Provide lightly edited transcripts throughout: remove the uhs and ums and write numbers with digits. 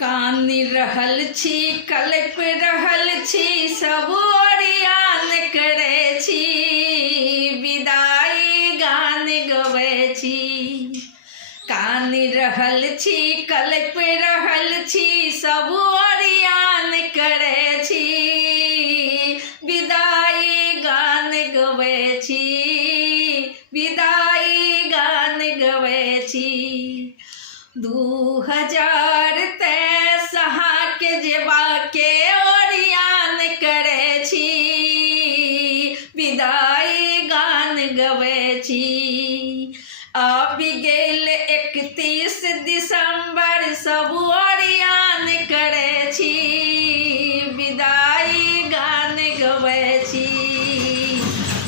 कानी रहल छी कल्प रहल छी सब ओरियान करे छी विदाई गान गवे छी। कानी रहल छी कल्प रहल छी सब ओरियान करे छी विदाई गान गवे छी विदाई गान गवे छी। 2023 के जेबा के ओरियान करे छी विदाई गान गवे छी। आबि गेल 31 दिसंबर सब ओरियान करे छी विदाई गान गवे छी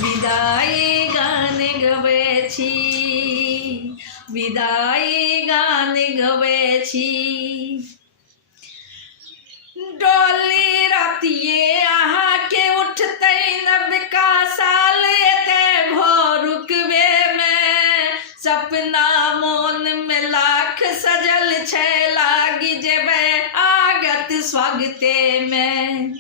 विदाई गान गवे छी विदाई गान गवे छी। डोली रातिये अहाँ के उठते नबका साल एते भोरुकबे में सपना मोन में लाख सजल छै लागी जेबे आगत स्वागते में।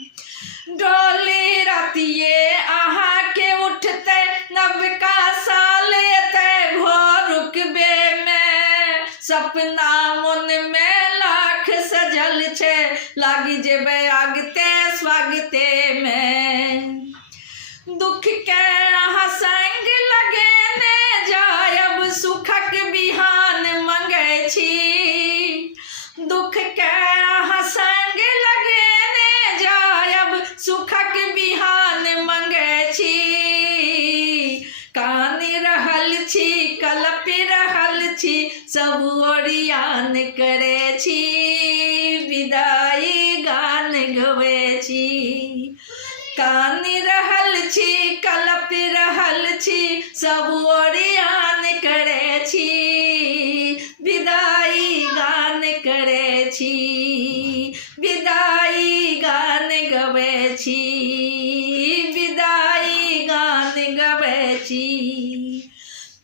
डोली रातिये अहाँ के उठते नबका साल एते भोरुकबे में सपना मन में लाख सजल छे लागी जेबे आगते स्वागते में। दुख के अहाँ संग लगेने जायब सुखक बिहान मंगे छी। दुख के अहाँ संग लगेने जायब सुखक बिहान मंगे छी। कानी रहल छी कल्पि रहल छी सब ओरियान करे छी विदाई गान गवे छी। कानी रहल छी कल्पि रहल छी सब ओरियान करे छी विदाई गान करे छी विदाई गान गवे छी विदाई गान गवे छी।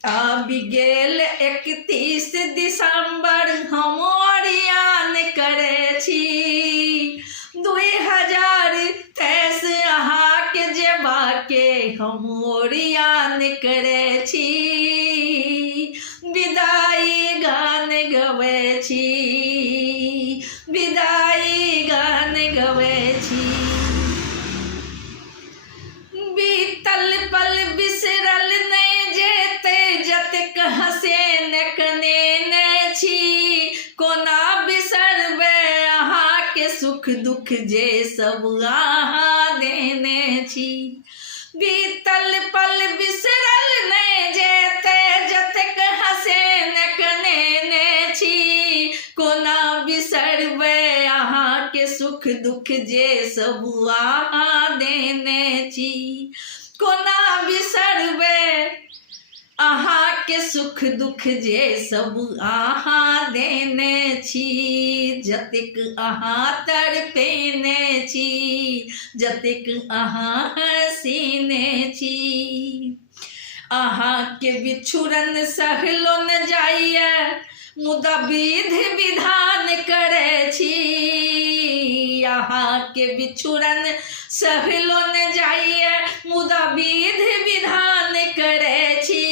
आबि गेल 31 दिसंबर हम ओरियान करे छी 2023 अहाँ के जेबा के हम ओरियान करे छी विदाई गान गवे छी विदाई गान गवे छी। बीतल पल बिसरल नहीं जेते जतेक हँसे ने कनेने छी कोना बिसरबे अहाँ के सुख दुख जे सब अहाँ देने छी। बीतल पल बिसरल नहीं जेते जतेक हँसे ने कनेने छी कोना बिसरबे अहाँ के सुख दुख जे सब अहाँ देने छी कोना बिसरबे अहाँ के सुख दुख जे सब अहाँ देने छी। जतेक अहाँ तड़पेने छी जतेक अहाँ हसीने छी। अहाँ के बिछुड़न सहलो न जाइए मुदा विधि विधान करे छी। अहाँ के बिछुड़न सहलो न जाइए मुदा विधि विधान करे छी।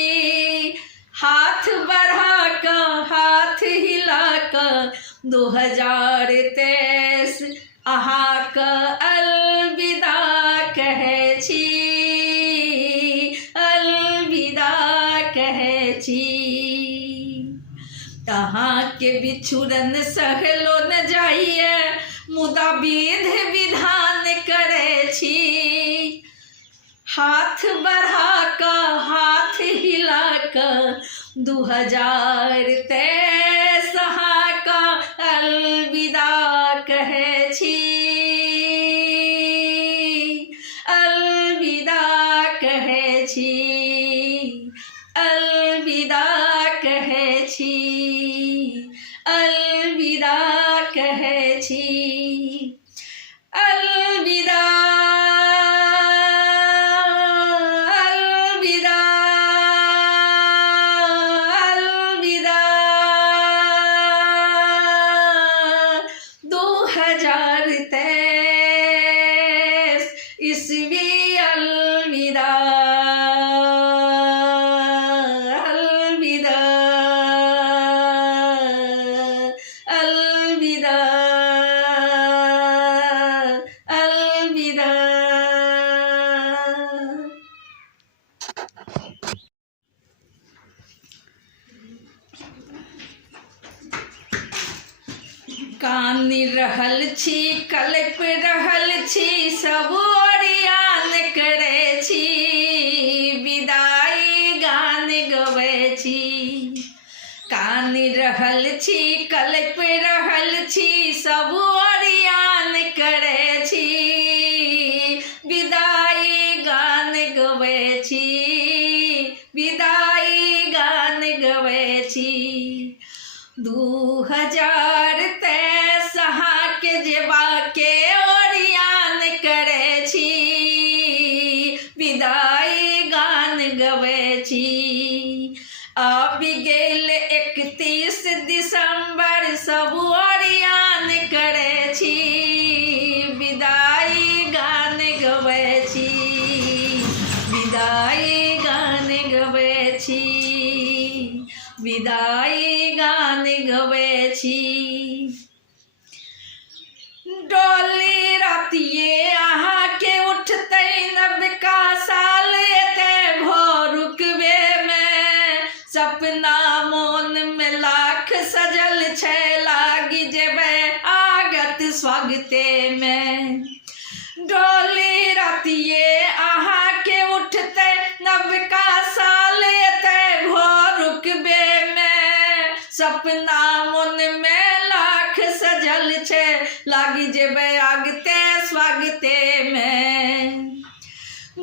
हाथ बढ़ा कर हाथ हिला कर 2023 अहाँ का अलविदा कहे छी अलविदा कहे छी। अहाँ के बिछुड़न सहलो न जाइए मुदा विधि विधान करे छी। हाथ बढ़ा कर हाथ हिला कर 2023 अहाँ का अलविदा कहे छी अलविदा कहे छी अलविदा कहे छी अलविदा कहे छी अलविदा अलविदा अलविदा कानि रहल छी कलप रहल छी सब ओरियान करे छी विदाई गान गबै छी कानि रहल छी कलप रहल छी सब ओरियान करे छी विदाई गान गबै छी विदाई गान गबै छी 2023 के जेबा के ओरियान करे छी विदाई गान गबै छी आबि गेल 31 दिसंबर सब ओरियान करे छी विदाई गान गबै छी विदाई गान गबै छी विदाई गान गबै छी डोली रातिये अहाँके उठतै नवका साल एतै भोरुकबे में सपना मोन में लाख सजल छै लागी जेबै आगत स्वागते में डोली रातिये अहाँके उठतै नवका साल एतै भोरुकबे में सपना मन में लाख सजल छै लागी जेबै आगते स्वागते में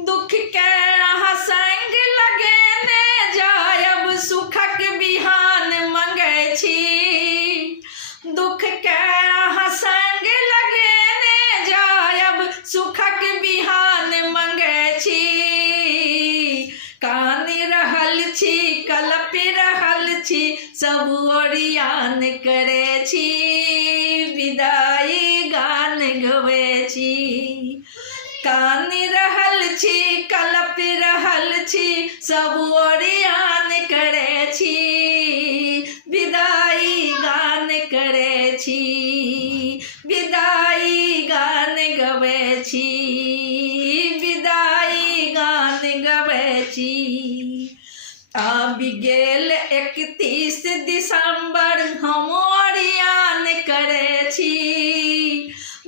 दुख के अहाँ संग लगेने जायब सुखक बिहान मंगै छी दुख के अहाँ संग लगेने जायब सुखक बिहान मंगै छी कानि रहल छी कलप रहल छी सब ओरियान करे छी विदाई गान गबै छी कानि रहल छी कलप रहल छी सब ओरियान करे छी विदाई गान करे छी विदाई गान गबै छी विदाई गान गबै छी आबि गेल 31 दिसंबर हम ओरियान करे छी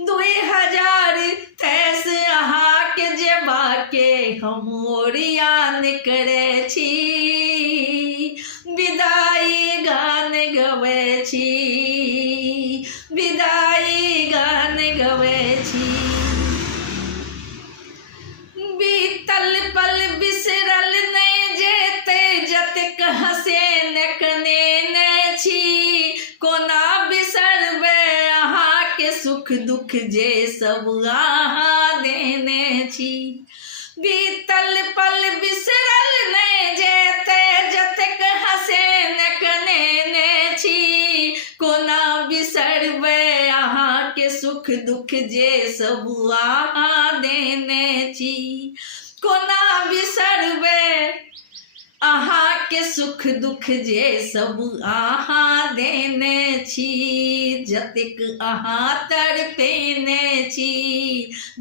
2023 अहाँके जेबा के हम ओरियान करे छी विदाई गान गबै छी विदाई गान गबै छी बीतल पल बिसरल नहीं जेते जतेक हँसेन कनेने छी कोना बिसरबै अहाँके सुख दुख जे सब अहाँ देने छी बीतल पल बिसरल नहीं जेते जतेक हँसेन कनेने छी कोना बिसरबै अहाँके सुख दुख जे सब अहाँ देने छी कोना बिसरबै अहाँके सुख दुख जे सब अहाँ देने छी जतेक अहाँ तड़पेने छी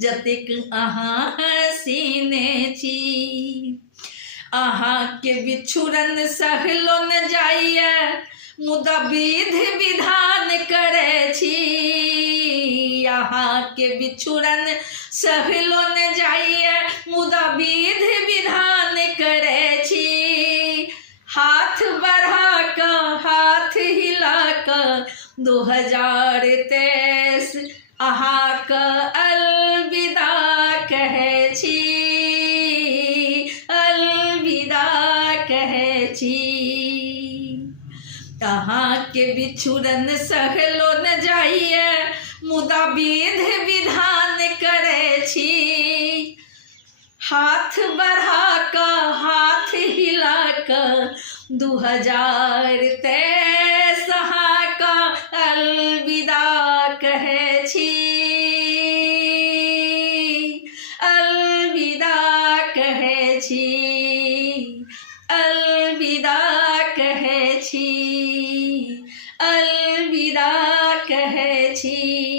जतेक अहाँ हँसीने छी अहाँके बिछुड़न सहलो न जाइए मुदा विधि विधान करे छी अहाँके बिछुड़न सहलो न जाइए मुदा विधि विधान करे छी हाथ बढ़ा कर हाथ हिला कर 2023 अहाँके अलविदा कहै छी अलविदा कहै छी अहाँके बिछुड़न सहलो न जाइए मुदा विधि विधान करे छी हाथ बढ़ा कर हाथ हिला कर 2023 अहाँके अलविदा कहै छी अलविदा कहै छी अलविदा कहै छी अलविदा कहै छी।